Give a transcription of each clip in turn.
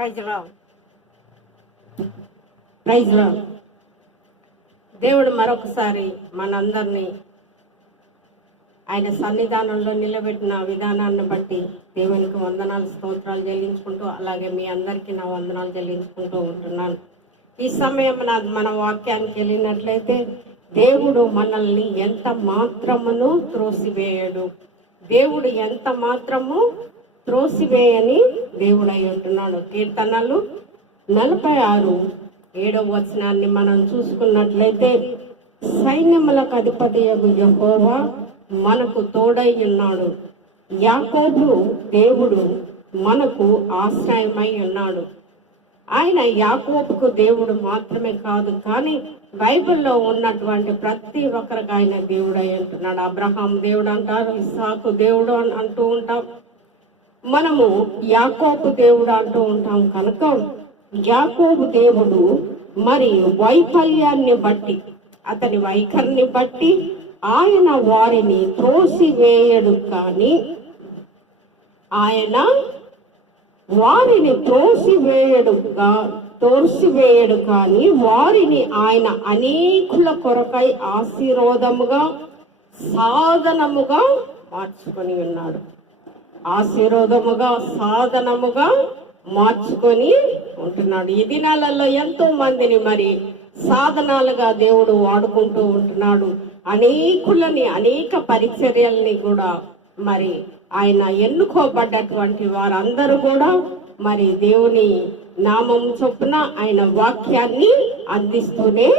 ప్రైజ్లో ప్రైజ్లో దేవుడు మరొకసారి మనందరినీ ఆయన సన్నిధానంలో నిలబెట్టిన విధానాన్ని బట్టి దేవునికి వందనాలు స్తోత్రాలు చెల్లించుకుంటూ అలాగే మీ అందరికీ నా వందనాలు చెల్లించుకుంటూ ఉంటున్నాను. ఈ సమయం నా- మన వాక్యానికి వెళ్ళినట్లయితే దేవుడు మనల్ని ఎంత మాత్రమును త్రోసివేయడు. దేవుడు ఎంత మాత్రము త్రోసివేయని దేవుడై ఉంటున్నాడు. కీర్తనలు నలభై ఆరు ఏడవ వచనాన్ని మనం చూసుకున్నట్లయితే సైన్యములకు అధిపతి యహోవా మనకు తోడై ఉన్నాడు. యాకోబు దేవుడు మనకు ఆశ్రయమై ఉన్నాడు. ఆయన యాకోబుకు దేవుడు మాత్రమే కాదు కానీ బైబిల్లో ఉన్నటువంటి ప్రతి ఒక్కరికి ఆయన దేవుడు అయి అంటున్నాడు అబ్రహాం దేవుడు అంటారు ఇస్సాకు దేవుడు అని అంటూ ఉంటాం. మనము యాకోబు దేవుడు అంటూ ఉంటాం కనుక యాకోబు దేవుడు మరి వైఫల్యాన్ని బట్టి అతని వైఖరిని బట్టి ఆయన వారిని త్రోసివేయడు కానీ ఆయన వారిని త్రోసివేయడు తోసివేయడు కానీ వారిని ఆయన అనేకుల కొరకై ఆశీర్వాదముగా సాధనముగా మార్చుకొని ఉన్నాడు. ఆశీర్వాదముగా సాధనముగా మార్చుకొని ఉంటున్నాడు. ఈ దినాలలో ఎంతో మందిని మరి సాధనాలుగా దేవుడు వాడుకుంటూ ఉంటున్నాడు. అనేకులని అనేక పరిచర్యల్ని కూడా మరి ఆయన ఎన్నుకోబడ్డటువంటి వారందరూ కూడా మరి దేవుని నామం చొప్పున ఆయన వాక్యాన్ని అందిస్తూనే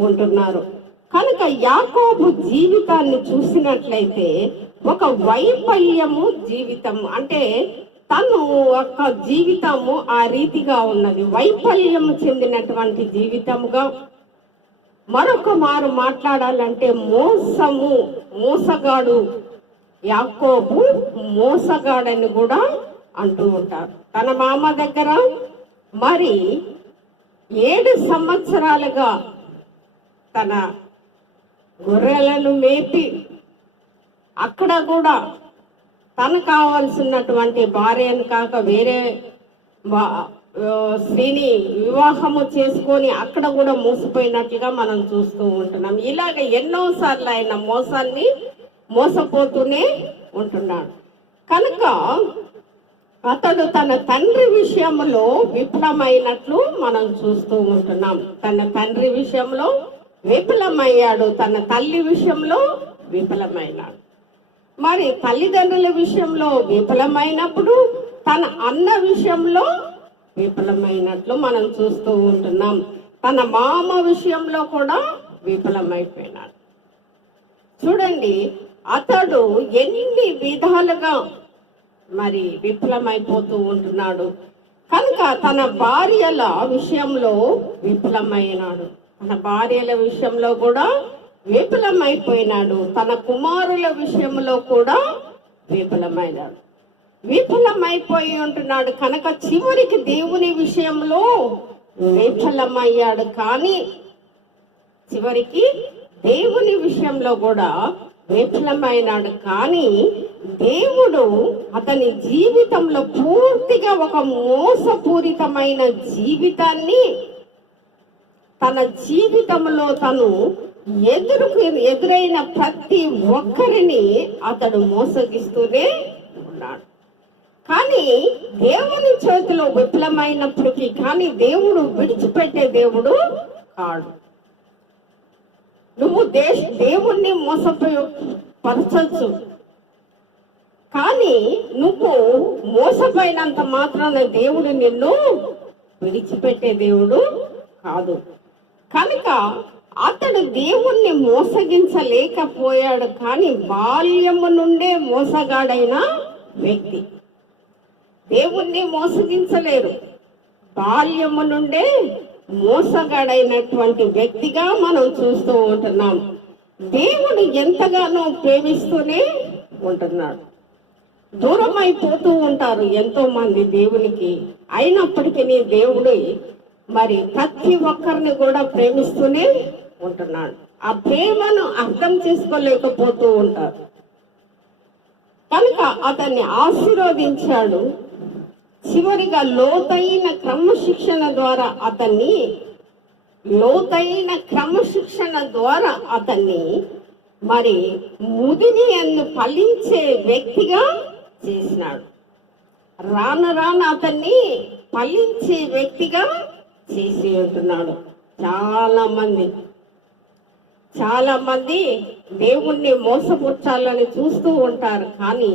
ఉంటున్నారు. కనుక యాకోబు జీవితాన్ని చూసినట్లయితే ఒక వైఫల్యము జీవితం అంటే తను ఒక జీవితము ఆ రీతిగా ఉన్నది. వైఫల్యము చెందినటువంటి జీవితముగా మరొక మారు మాట్లాడాలంటే మోసము మోసగాడు యాకోబు మోసగాడని కూడా అంటూ ఉంటారు. తన మామ దగ్గర మరి ఏడు సంవత్సరాలుగా తన గొర్రెలను మేపి అక్కడ కూడా తనకు కావాల్సినటువంటి భార్యను కాక వేరే వా- స్త్రీని వివాహము చేసుకొని అక్కడ కూడా మోసపోయినట్లుగా మనం చూస్తూ ఉంటున్నాం. ఇలాగ ఎన్నో సార్లు ఆయన మోసాన్ని మోసపోతూనే ఉంటున్నాడు. కనుక అతడు తన తండ్రి విషయంలో విఫలమైనట్లు మనం చూస్తూ ఉంటున్నాం. తన తండ్రి విషయంలో విఫలమయ్యాడు తన తల్లి విషయంలో విఫలమైనాడు. మరి తల్లిదండ్రుల విషయంలో విఫలమైనప్పుడు తన అన్న విషయంలో విఫలమైనట్లు మనం చూస్తూ ఉంటున్నాం. తన మామ విషయంలో కూడా విఫలమైపోయినాడు. చూడండి అతడు ఎన్ని విధాలుగా మరి విఫలమైపోతూ ఉంటున్నాడు. కనుక తన భార్యల విషయంలో విఫలమైనాడు. తన భార్యల విషయంలో కూడా విఫలమైపోయినాడు. తన కుమారుల విషయంలో కూడా విఫలమైనాడు. విఫలమైపోయి ఉంటున్నాడు. కనుక చివరికి దేవుని విషయంలో విఫలమయ్యాడు. కానీ చివరికి దేవుని విషయంలో కూడా విఫలమైనాడు. కానీ దేవుడు అతని జీవితంలో పూర్తిగా ఒక మోసపూరితమైన జీవితాన్ని తన జీవితంలో తను ఎదురుకు ఎదురైన ప్రతి ఒక్కరిని అతడు మోసగిస్తూనే ఉన్నాడు. కానీ దేవుని చేతిలో విఫలమైనప్పటికీ కానీ దేవుడు విడిచిపెట్టే దేవుడు కాడు. నువ్వు దేశ దేవుణ్ణి మోసపోయి కానీ నువ్వు మోసపోయినంత మాత్రాన దేవుడు నిన్ను విడిచిపెట్టే దేవుడు కాదు. కనుక అతడు దేవుణ్ణి మోసగించలేకపోయాడు కానీ బాల్యము నుండే మోసగాడైన వ్యక్తి. దేవుణ్ణి మోసగించలేరు. బాల్యము నుండే మోసగాడైనటువంటి వ్యక్తిగా మనం చూస్తూ ఉంటున్నాం. దేవుడు ఎంతగానో ప్రేమిస్తూనే ఉంటున్నాడు. దూరం అయిపోతూ ఉంటారు ఎంతో మంది దేవునికి. అయినప్పటికీ నీ దేవుడు మరి ప్రతి ఒక్కరిని కూడా ప్రేమిస్తూనే ఉంటున్నాడు ఆ ప్రేమను అర్థం చేసుకోలేకపోతూ ఉంటారు కనుక అతన్ని ఆశీర్వదించాడు. చివరిగా లోతైన క్రమశిక్షణ ద్వారా అతన్ని లోతైన క్రమశిక్షణ ద్వారా అతన్ని మరి ముదిని అన్ను ఫలించే వ్యక్తిగా చేసినాడు. రాను రాను అతన్ని ఫలించే వ్యక్తిగా చేసి ఉంటున్నాడు చాలా మంది చాలా మంది దేవుణ్ణి మోసపుచ్చాలని చూస్తూ ఉంటారు కానీ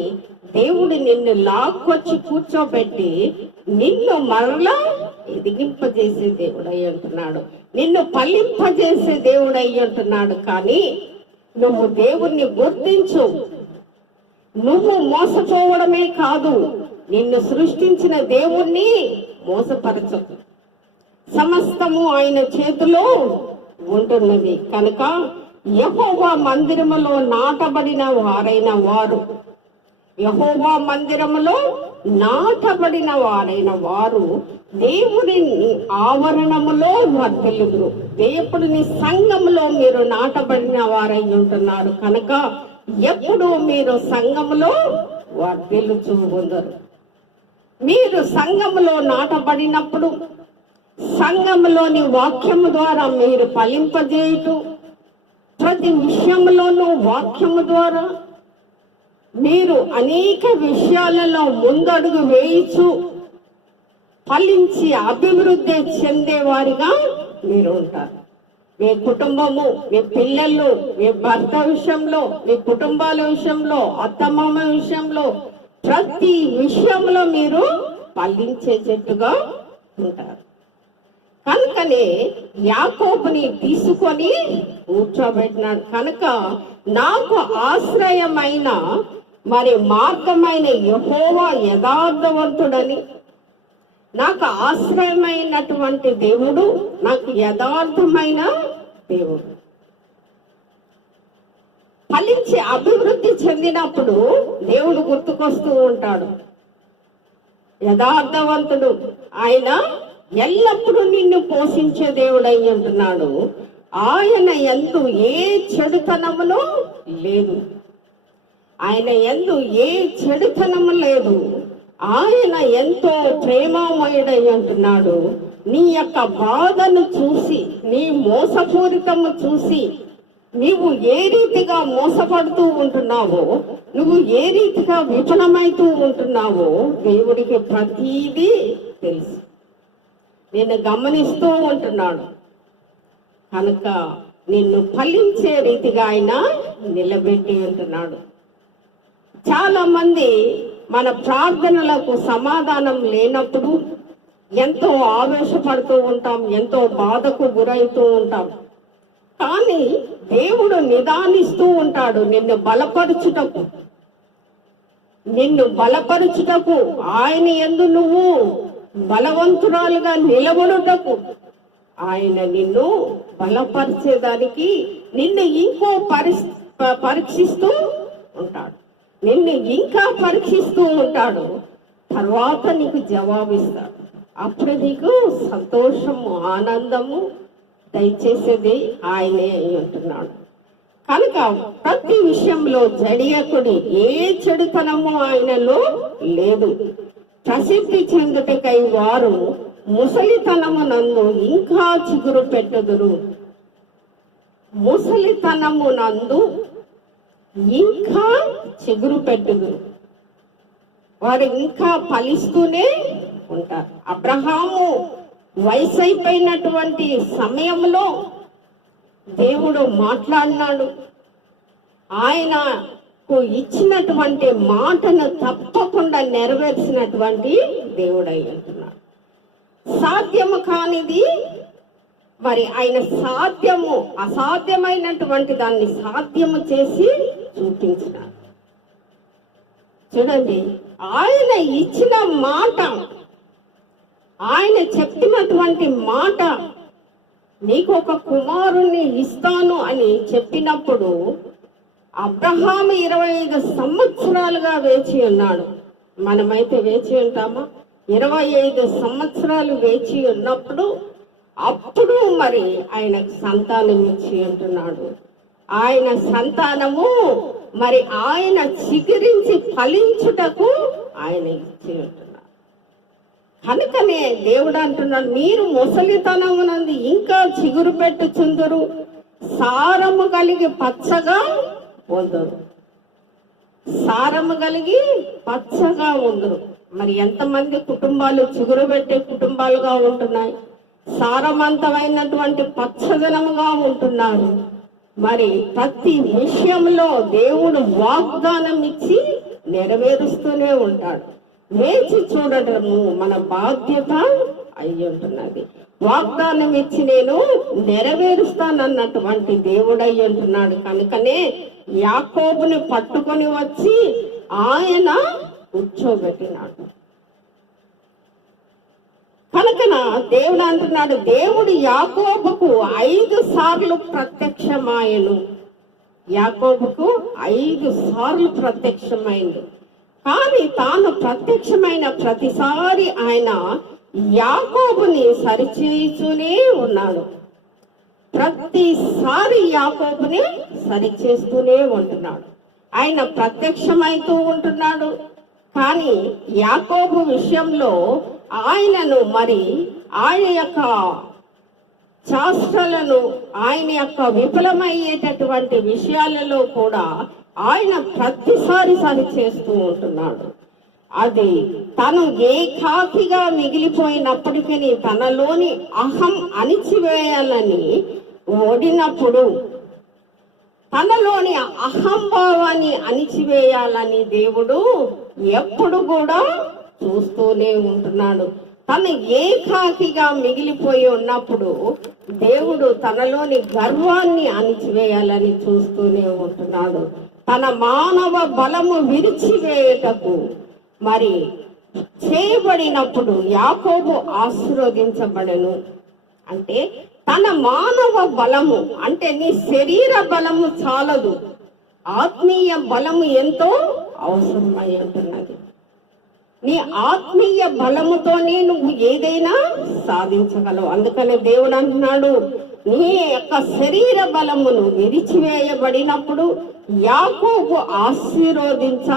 దేవుడు నిన్ను లాక్కొచ్చి కూర్చోబెట్టి నిన్ను మరలా ఎదిగింపజేసే దేవుడు అయి ఉంటున్నాడు నిన్ను ఫలింపజేసే దేవుడు అయి ఉంటున్నాడు కానీ నువ్వు దేవుణ్ణి గుర్తించు. నువ్వు మోసపోవడమే కాదు నిన్ను సృష్టించిన దేవుణ్ణి మోసపరచు. సమస్తము ఆయన చేతిలో ఉంటున్నది. కనుక యహోవా మందిరములో నాటబడిన వారైన వారు యహోవా మందిరములో నాటబడిన వారైన వారు దేవుని ఆవరణములో వర్తిల్లుదురు దేవుడిని సంఘములో మీరు నాటబడిన వారై ఉంటున్నారు. కనుక ఎప్పుడు మీరు సంఘములో వర్తిల్లుచూ ఉందరు. మీరు సంఘములో నాటబడినప్పుడు సంఘంలోని వాక్యము ద్వారా మీరు ఫలింపజేయటం ప్రతి విషయంలోనూ వాక్యము ద్వారా మీరు అనేక విషయాలలో ముందడుగు వేయిచు ఫలించి అభివృద్ధి చెందేవారిగా మీరు ఉంటారు. మీ కుటుంబము మీ పిల్లలు మీ భర్త విషయంలో మీ కుటుంబాల విషయంలో అత్తమామ విషయంలో ప్రతి విషయంలో మీరు ఫలించే చెట్టుగా ఉంటారు. కనుకనే యాకోబుని తీసుకొని కూర్చోబెట్టినాడు. కనుక నాకు ఆశ్రయమైన మరి మార్గమైన యహోవా యథార్థవంతుడని. నాకు ఆశ్రయమైనటువంటి దేవుడు నాకు యథార్థమైన దేవుడు. ఫలించి అభివృద్ధి చెందినప్పుడు దేవుడు గుర్తుకొస్తూ ఉంటాడు. యథార్థవంతుడు ఆయన ఎల్లప్పుడూ నిన్ను పోషించే దేవుడై ఉంటున్నాడు. ఆయన ఎందు ఏ చెడుతనములో లేదు. ఆయన ఎందు ఏ చెడుతనము లేదు. ఆయన ఎంతో ప్రేమమయుడై అంటున్నాడు నీ యొక్క బాధను చూసి నీ మోసపూరితము చూసి నీవు ఏ రీతిగా మోసపడుతూ ఉంటున్నావో నువ్వు ఏ రీతిగా విఫలమైతూ ఉంటున్నావో దేవుడికి ప్రతీదీ తెలుసు. నిన్ను గమనిస్తూ ఉంటున్నాడు. కనుక నిన్ను ఫలించే రీతిగా ఆయన నిలబెట్టి ఉంటున్నాడు. చాలా మంది మన ప్రార్థనలకు సమాధానం లేనప్పుడు ఎంతో ఆవేశపడుతూ ఉంటాం ఎంతో బాధకు గురవుతూ ఉంటాం. కానీ దేవుడు నిదానిస్తూ ఉంటాడు నిన్ను బలపరుచుటకు. నిన్ను బలపరుచుటకు. ఆయన ఎందు నువ్వు బలవంతురాలుగా నిలబడుటకు ఆయన నిన్ను బలపరిచేదానికి నిన్ను ఇంకో పరీక్షిస్తూ ఉంటాడు. నిన్ను ఇంకా పరీక్షిస్తూ ఉంటాడు. తర్వాత నీకు జవాబిస్తాడు. అప్పుడు నీకు సంతోషము ఆనందము దయచేసేది ఆయనే అయి ఉంటున్నాడు. కనుక ప్రతి విషయంలో జడియకుడి ఏ చెడుతనము ఆయనలో లేదు. ప్రసిద్ధి చెందుటకై వారు ముసలితనము నందు ఇంకా చిగురు పెట్టుదురు. ముసలితనము నందు ఇంకా చిగురు పెట్టుదురు. వారు ఇంకా ఫలిస్తూనే ఉంటారు. అబ్రహాము వయసు అయిపోయినటువంటి సమయంలో దేవుడు మాట్లాడినాడు. ఆయన ఇచ్చినటువంటి మాటను తప్పకుండా నెరవేర్చినటువంటి దేవుడై ఉంటున్నాడు సాధ్యము కానిది మరి ఆయన సాధ్యము అసాధ్యమైనటువంటి దాన్ని సాధ్యము చేసి చూపించినాడు. చూడండి ఆయన ఇచ్చిన మాట ఆయన చెప్పినటువంటి మాట నీకు ఒక కుమారుణ్ణి ఇస్తాను అని చెప్పినప్పుడు అబ్రహాం ఇరవై ఐదు సంవత్సరాలుగా వేచి ఉన్నాడు. మనమైతే వేచి ఉంటామా? ఇరవై ఐదు సంవత్సరాలు వేచి ఉన్నప్పుడు అప్పుడు మరి ఆయనకు సంతానం ఇచ్చి ఉంటున్నాడు. ఆయన సంతానము మరి ఆయన చిగురించి ఫలించుటకు ఆయన ఇచ్చి ఉంటున్నాడు. కనుకనే దేవుడు అంటున్నాడు మీరు ముసలితనమునందు ఇంకా చిగురు పెట్టుచుందరు. సారము కలిగి పచ్చగా పొందరు సారము కలిగి పచ్చగా ఉందరు. మరి ఎంతమంది కుటుంబాలు చిగురు పెట్టే కుటుంబాలుగా ఉంటున్నాయి? సారవంతమైనటువంటి పచ్చదనముగా ఉంటున్నారు. మరి ప్రతి విషయంలో దేవుడు వాగ్దానం ఇచ్చి నెరవేరుస్తూనే ఉంటాడు. వేచి చూడటము మన బాధ్యత అయి ఉంటున్నది. వాగ్దానం ఇచ్చి నేను నెరవేరుస్తానన్నటువంటి దేవుడై ఉంటున్నాడు. కనుకనే యాకోబుని పట్టుకొని వచ్చి ఆయన కూర్చోబెట్టినాడు. కనుకన దేవుడు అంటున్నాడు దేవుడు యాకోబుకు ఐదు సార్లు ప్రత్యక్షమాయను. యాకోబుకు ఐదు సార్లు ప్రత్యక్షమైంది. కానీ తాను ప్రత్యక్షమైన ప్రతిసారి ఆయన యాకోబుని సరిచేస్తూనే ఉన్నాడు. ప్రతిసారి యాకోబుని సరిచేస్తూనే ఉంటున్నాడు. ఆయన ప్రత్యక్షమైతూ ఉంటున్నాడు. కానీ యాకోబు విషయంలో ఆయనను మరి ఆయన యొక్క శాస్త్రాలను ఆయన యొక్క విఫలమయ్యేటటువంటి విషయాలలో కూడా ఆయన ప్రతిసారి సరి చేస్తూ ఉంటున్నాడు. అది తను ఏకాకిగా మిగిలిపోయినప్పటికీ తనలోని అహం అణిచివేయాలని ఓడినప్పుడు తనలోని అహంభావాన్ని అణిచివేయాలని దేవుడు ఎప్పుడు కూడా చూస్తూనే ఉంటున్నాడు. తను ఏకాకిగా మిగిలిపోయి ఉన్నప్పుడు దేవుడు తనలోని గర్వాన్ని అణిచివేయాలని చూస్తూనే ఉంటున్నాడు. తన మానవ బలము విరిచివేయటకు మరి చేయబడినప్పుడు యాకోబు ఆశీర్వదించబడను. అంటే తన మానవ బలము అంటే నీ శరీర బలము చాలదు. ఆత్మీయ బలము ఎంతో అవసరమై ఉంటున్నది. నీ ఆత్మీయ బలముతోనే నువ్వు ఏదైనా సాధించగలవు. అందుకనే దేవుడు అంటున్నాడు నీ యొక్క శరీర బలమును విరిచివేయబడినప్పుడు యాకోబు ఆశీర్వదించబడ్డాడు.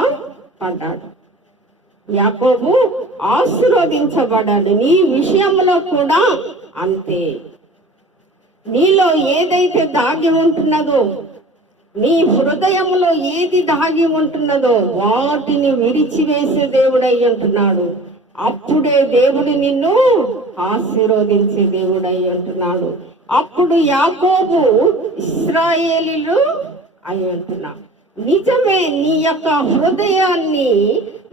యాకోబు ఆశీర్వదించబడ్డాడు. నీ విషయంలో కూడా అంతే. నీలో ఏదైతే దాగి ఉంటున్నదో నీ హృదయంలో ఏది దాగి ఉంటున్నదో వాటిని విరిచివేసే దేవుడై ఉంటున్నాడు అప్పుడే దేవుడు నిన్ను ఆశీర్వదించే దేవుడై ఉంటున్నాడు అప్పుడు యాకోబు ఇస్రాయేలీలు అయి ఉంటున్నాడు నిజమే నీ యొక్క హృదయాన్ని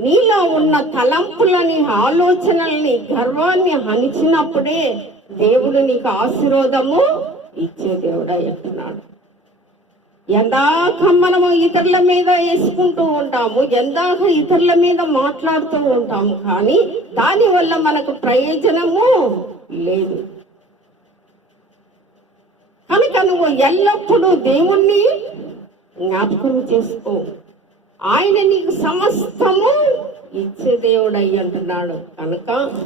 నీలో ఉన్న తలంపులని ఆలోచనల్ని గర్వాన్ని హనిచినప్పుడే దేవుడు నీకు ఆశీర్వాదము ఇచ్చే దేవుడై అంటున్నాడు. ఎందాక మనము ఇతరుల మీద వేసుకుంటూ ఉంటాము ఎందాక ఇతరుల మీద మాట్లాడుతూ ఉంటాము కానీ దానివల్ల మనకు ప్రయోజనము లేదు. కనుక నువ్వు ఎల్లప్పుడూ దేవుణ్ణి జ్ఞాపకం చేసుకో. ఆయన నీకు సమస్తము ఇచ్చే దేవుడు అయ్యి అంటున్నాడు. కనుక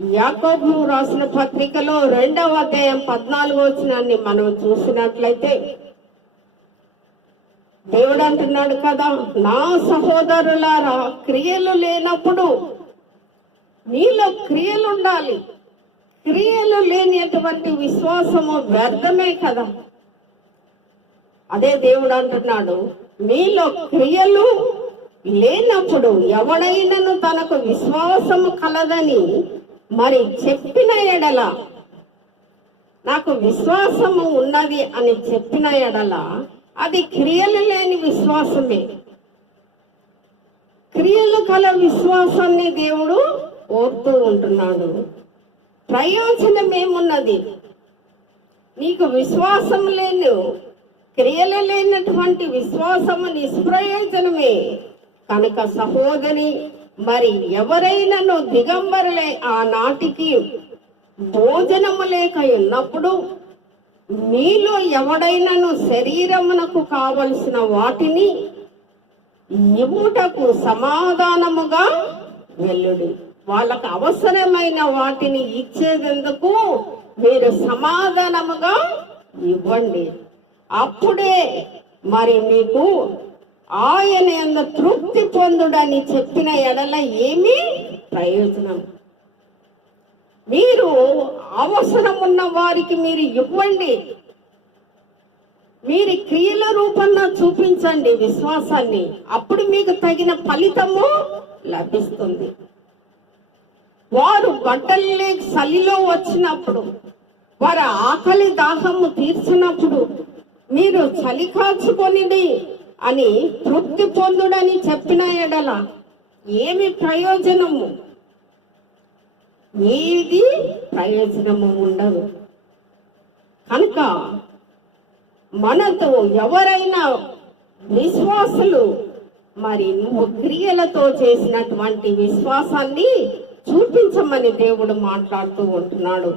యాకోబు రాసిన పత్రికలో రెండవ అధ్యాయం పద్నాలుగో వచ్చినాన్ని మనం చూసినట్లయితే దేవుడు అంటున్నాడు కదా నా సహోదరులారా క్రియలు లేనప్పుడు నీలో క్రియలు ఉండాలి. క్రియలు లేనిటువంటి విశ్వాసము వ్యర్థమే కదా. అదే దేవుడు అంటున్నాడు మీలో క్రియలు లేనప్పుడు ఎవడైనను తనకు విశ్వాసము కలదని మరి చెప్పిన ఎడల నాకు విశ్వాసము ఉన్నది అని చెప్పిన ఎడల అది క్రియలు లేని విశ్వాసమే. క్రియలు కల విశ్వాసాన్ని దేవుడు కోరుతూ ఉంటున్నాడు. ప్రయోజనం ఏమున్నది నీకు విశ్వాసం లేని క్రియలు లేనటువంటి విశ్వాసము నిష్ప్రయోజనమే. కనుక సహోదరి మరి ఎవరైనాను దిగంబరులే ఆ నాటికి భోజనము లేక ఉన్నప్పుడు మీలో ఎవడైనాను శరీరమునకు కావలసిన వాటిని ఇవ్వుటకు సమాధానముగా వెళ్ళుడి. వాళ్ళకు అవసరమైన వాటిని ఇచ్చేందుకు మీరు సమాధానముగా ఇవ్వండి. అప్పుడే మరి మీకు ఆయన ఎంత తృప్తి పొందుడని చెప్పిన ఎడల ఏమీ ప్రయోజనం. మీరు అవసరం ఉన్న వారికి మీరు ఇవ్వండి. మీరు క్రియల రూపంలో చూపించండి విశ్వాసాన్ని. అప్పుడు మీకు తగిన ఫలితము లభిస్తుంది. వారు బట్టలే చలిలో వచ్చినప్పుడు వారి ఆకలి దాహము తీర్చినప్పుడు మీరు చలి కాచుకొనిది అని తృప్తి పొందుడని చెప్పిన ఎడల ఏమి ప్రయోజనము? ఏది ప్రయోజనము ఉండదు. కనుక మనతో ఎవరైనా విశ్వాసులు మరి నువ్వు క్రియలతో చేసినటువంటి విశ్వాసాన్ని చూపించమని దేవుడు మాట్లాడుతూ ఉంటున్నాడు.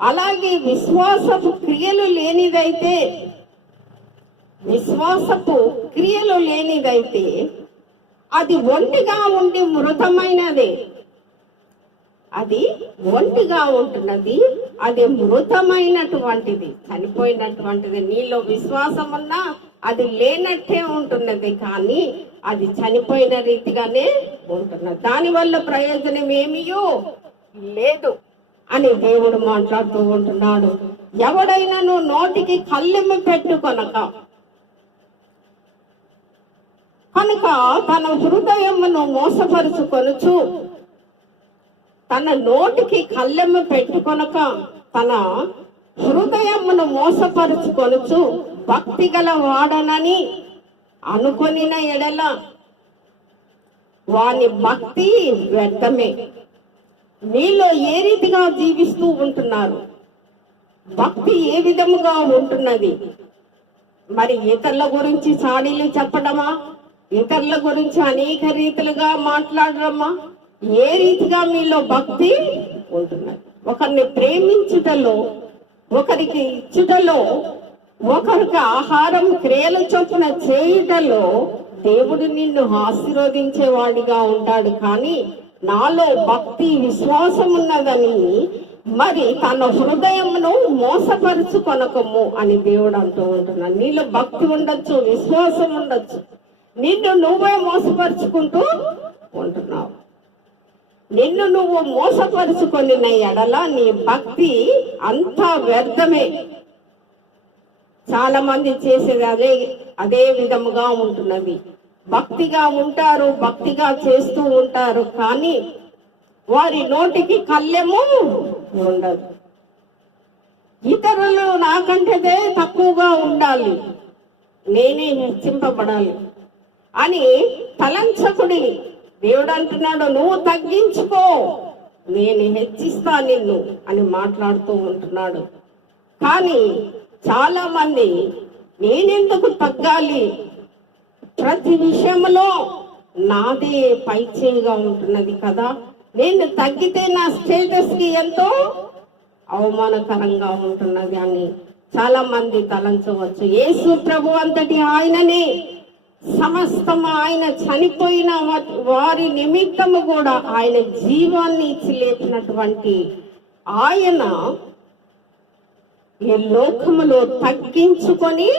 అలాగే విశ్వాసపు క్రియలు లేనిదైతే విశ్వాసపు క్రియలు లేనిదైతే అది ఒంటిగా ఉండి మృతమైనదే. అది ఒంటిగా ఉంటున్నది అది మృతమైనటువంటిది. చనిపోయినటువంటిది నీలో విశ్వాసం ఉన్నా అది లేనట్టే ఉంటున్నది కానీ అది చనిపోయిన రీతిగానే ఉంటున్నది. దానివల్ల ప్రయోజనం ఏమీయో లేదు అని దేవుడు మాట్లాడుతూ ఉంటున్నాడు. ఎవడైనాను నువ్వు నోటికి కళ్ళెమ్మ పెట్టుకొనక కనుక తన హృదయమును మోసపరుచుకొనుచు తన నోటికి కళ్ళెమ్మ పెట్టుకొనక తన హృదయమును మోసపరుచుకొనుచు భక్తి గల వాడనని అనుకొనిన ఎడల వాని భక్తి వ్యర్థమే. మీలో ఏ రీతిగా జీవిస్తూ ఉంటున్నారు? భక్తి ఏ విధముగా ఉంటున్నది? మరి ఇతరుల గురించి సాడీలు చెప్పడమా? ఇతరుల గురించి అనేక రీతిలుగా మాట్లాడరమ్మా. ఏ రీతిగా మీలో భక్తి ఉంటున్నారు ఒకరిని ప్రేమించుటలో ఒకరికి ఇచ్చుటలో ఒకరికి ఆహారం క్రియల చొప్పున చేయుటలో దేవుడు నిన్ను ఆశీర్వదించేవాడిగా ఉంటాడు కానీ నాలో భక్తి విశ్వాసం ఉన్నదని మరి తన హృదయమును మోసపరుచుకొనకము అని దేవుడు అంటూ ఉంటున్నాడు. నీలో భక్తి ఉండొచ్చు విశ్వాసం ఉండొచ్చు. నిన్ను నువ్వే మోసపరుచుకుంటూ ఉంటున్నావు. నిన్ను నువ్వు మోసపరుచుకొని ఎడల నీ భక్తి అంతా వ్యర్థమే. చాలా మంది చేసేది అదే అదే విధముగా ఉంటున్నది భక్తిగా ఉంటారు భక్తిగా చేస్తూ ఉంటారు కానీ వారి నోటికి కళ్ళెము ఉండదు. ఇతరులు నాకంటేదే తక్కువగా ఉండాలి. నేనే హెచ్చింపబడాలి అని తలంచకుడి దేవుడు అంటున్నాడు నువ్వు తగ్గించుకో నేను హెచ్చిస్తా నిన్ను అని మాట్లాడుతూ ఉంటున్నాడు. కానీ చాలా మంది నేనెందుకు తగ్గాలి? ప్రతి విషయంలో నాదే పైచేయిగా ఉంటున్నది కదా. నేను తగ్గితే నా స్టేటస్కి ఎంతో అవమానకరంగా ఉంటున్నది అని చాలా మంది తలంచవచ్చు. యేసు ప్రభు అంతటి ఆయననే. సమస్తం ఆయన చనిపోయిన వారి నిమిత్తము కూడా ఆయన జీవాన్ని ఇచ్చి లేపినటువంటి ఆయన ఈ లోకములో తగ్గించుకొని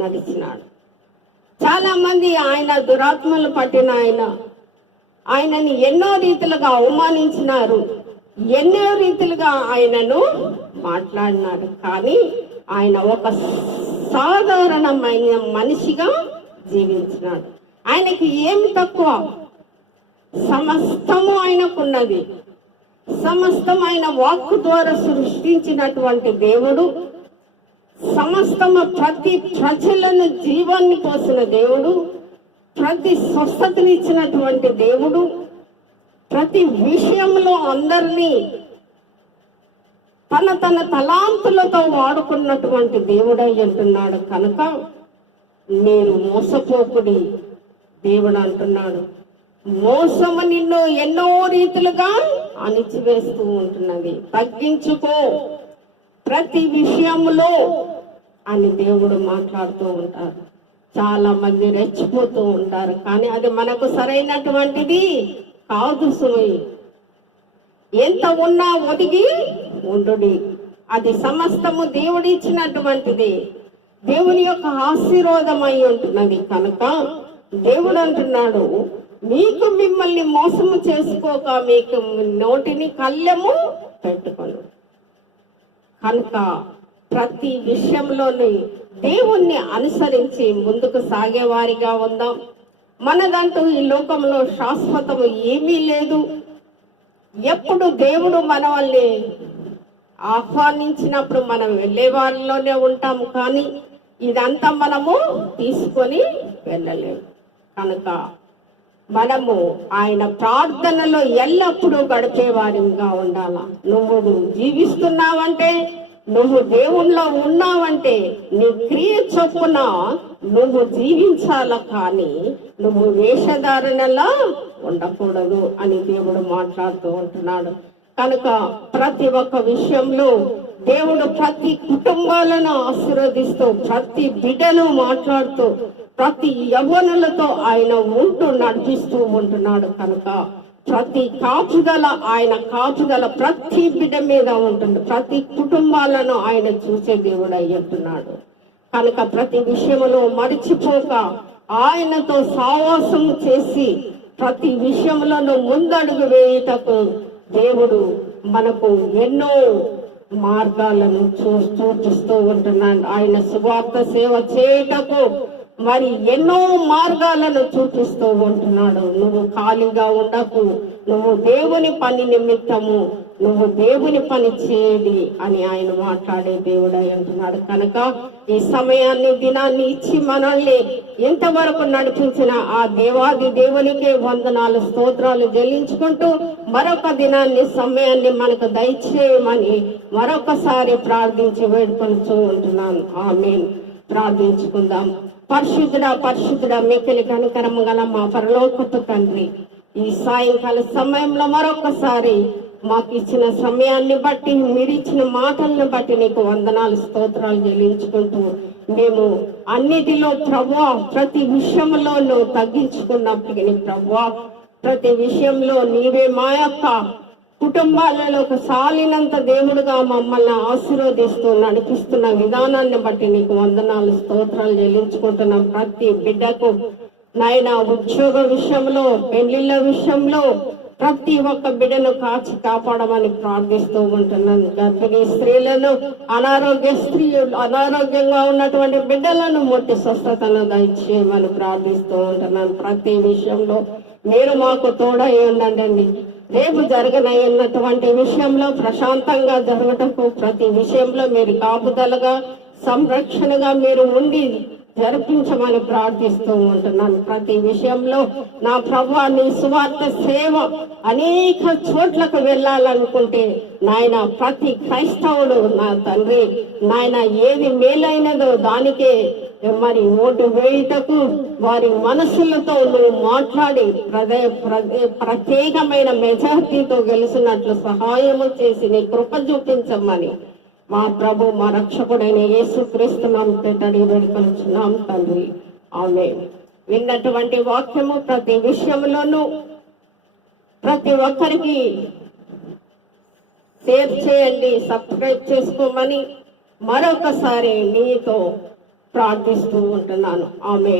నడిచినాడు. చాలా మంది ఆయన దురాత్మలు పట్టిన ఆయన ఆయనని ఎన్నో రీతిలుగా అవమానించినారు ఎన్నో రీతిలుగా ఆయనను మాట్లాడినారు. కానీ ఆయన ఒక సాధారణమైన మనిషిగా జీవించినాడు. ఆయనకి ఏమి తక్కువ? సమస్తము ఆయనకున్నది. సమస్తం ఆయన వాక్కు ద్వారా సృష్టించినటువంటి దేవుడు సమస్తము ప్రతి ప్రజలను జీవాన్ని పోసిన దేవుడు ప్రతి స్వస్థతనిచ్చినటువంటి దేవుడు ప్రతి విషయంలో అందరినీ తన తన తలాంతులతో వాడుకున్నటువంటి దేవుడై అంటున్నాడు కనుక నేను మోసపోకుడి దేవుడు అంటున్నాడు. మోసము నిన్ను ఎన్నో రీతులుగా అణిచివేస్తూ ఉంటున్నది. తగ్గించుకో. ప్రతి విషయంలో అని దేవుడు మాట్లాడుతూ ఉంటారు చాలా మంది రెచ్చిపోతూ ఉంటారు. కానీ అది మనకు సరైనటువంటిది కాదు సుమి. ఎంత ఉన్నా ఒదిగి ఉండుడి. అది సమస్తము దేవుడిచ్చినటువంటిది. దేవుని యొక్క ఆశీర్వాదమై ఉంటున్నది. కనుక దేవుడు అంటున్నాడు మీకు మిమ్మల్ని మోసము చేసుకోక మీకు నోటిని కళ్ళెము పెట్టుకోను. కనుక ప్రతి విషయంలోని దేవుణ్ణి అనుసరించి ముందుకు సాగేవారిగా ఉందాం. మనదంటూ ఈ లోకంలో శాశ్వతము ఏమీ లేదు. ఎప్పుడు దేవుడు మనల్ని ఆహ్వానించినప్పుడు మనం వెళ్ళే వాళ్ళలోనే ఉంటాం కానీ ఇదంతా మనము తీసుకొని వెళ్ళలేము కనుక మనము ఆయన ప్రార్థనలో ఎల్లప్పుడూ గడిపేవారిగా ఉండాల. నువ్వు జీవిస్తున్నావంటే నువ్వు దేవుణ్ణిలో ఉన్నావంటే నీ క్రియ చొప్పున నువ్వు జీవించాల కానీ నువ్వు వేషధారణలా ఉండకూడదు అని దేవుడు మాట్లాడుతూ ఉంటున్నాడు. కనుక ప్రతి ఒక్క విషయంలో దేవుడు ప్రతి కుటుంబాలను ఆశీర్వదిస్తూ ప్రతి బిడ్డను మాట్లాడుతూ ప్రతి యవ్వనులతో ఆయన ఉంటూ నడిపిస్తూ ఉంటున్నాడు కనుక. ప్రతి కాపుదల ఆయన కాపుదల ప్రతి బిడ్డ మీద ఉంటుంది. ప్రతి కుటుంబాలను ఆయన చూసే దేవుడు అయ్యుంటున్నాడు కనుక ప్రతి విషయంలో మరిచిపోక ఆయనతో సావాసం చేసి ప్రతి విషయంలోనూ ముందడుగు వేయుటకు దేవుడు మనకు ఎన్నో మార్గాలను చూ చూస్తూ ఉంటున్నాడు ఆయన సువార్త సేవ చేయుటకు మరి ఎన్నో మార్గాలను చూపిస్తూ ఉంటున్నాడు. నువ్వు ఖాళీగా ఉండకు. నువ్వు దేవుని పని నిమిత్తము. నువ్వు దేవుని పని చేయడి అని ఆయన మాట్లాడే దేవుడై అంటున్నాడు కనుక ఈ సమయాన్ని దినాన్ని ఇచ్చి మనల్ని ఎంతవరకు నడిపించిన ఆ దేవాది దేవునికే వందనాలు స్తోత్రాలు చెల్లించుకుంటూ మరొక దినాన్ని సమయాన్ని మనకు దయచేయమని మరొకసారి ప్రార్థించి వేడుకొనుచూ ఉంటున్నాను ఆమె ప్రార్థించుకుందాం. పరిశుద్ధుడ పరిశుద్ధుడ మీకలి కనికరము గల మా పరలోకపు తండ్రి ఈ సాయంకాల సమయంలో మరొకసారి మాకు ఇచ్చిన సమయాన్ని బట్టి మీరు ఇచ్చిన మాటలను బట్టి నీకు వందనాలు స్తోత్రాలు చెల్లించుకుంటూ మేము అన్నిటిలో ప్రభా ప్రతి విషయంలోనూ తగ్గించుకున్నప్పటికీ ప్రభా ప్రతి విషయంలో నీవే మా యొక్క కుటుంబాలలో ఒక సాలినంత దేవుడుగా మమ్మల్ని ఆశీర్వదిస్తూ నడిపిస్తున్న విధానాన్ని బట్టి నీకు వందనాలు స్తోత్రాలు చెల్లించుకుంటున్నాం. ప్రతి బిడ్డకు నాయన ఉద్యోగ విషయంలో పెళ్ళిళ్ళ విషయంలో ప్రతి ఒక్క బిడ్డను కాచి కాపాడమని ప్రార్థిస్తూ ఉంటున్నాను గర్భిణీ స్త్రీలను అనారోగ్య స్త్రీలు అనారోగ్యంగా ఉన్నటువంటి బిడ్డలను మొట్టి స్వస్థతను దయచేయమని ప్రార్థిస్తూ ఉంటున్నాను ప్రతి విషయంలో మీరు మాకు తోడై ఉండండి. రేపు జరగనయ్యన్నటువంటి విషయంలో ప్రశాంతంగా జరగటకు ప్రతి విషయంలో మీరు కాపుదలగా సంరక్షణగా మీరు ఉండి జరిపించమని ప్రార్థిస్తూ ఉంటున్నాను. ప్రతి విషయంలో నా ప్రభా నీ సువార్త సేవ అనేక చోట్లకు వెళ్ళాలనుకుంటే నాయన ప్రతి క్రైస్తవుడు నా తండ్రి నాయన ఏది మేలైనదో దానికే మరి ఓటు వేయుటకు వారి మనసులతో నువ్వు మాట్లాడి ప్రదే ప్రదే ప్రత్యేకమైన మెజార్టీతో గెలిచినట్లు సహాయము చేసి నీ కృప చూపించమని మా ప్రభు మా రక్షకుడైన యేసు క్రీస్తున్నాం పెట్టడి వేడుకొచ్చున్నాం తండ్రి. ఆమె విన్నటువంటి వాక్యము ప్రతి విషయంలోనూ ప్రతి ఒక్కరికి షేర్ చేయండి సబ్స్క్రైబ్ చేసుకోమని మరొకసారి మీతో ప్రార్థిస్తూ ఉంటున్నాను. ఆమె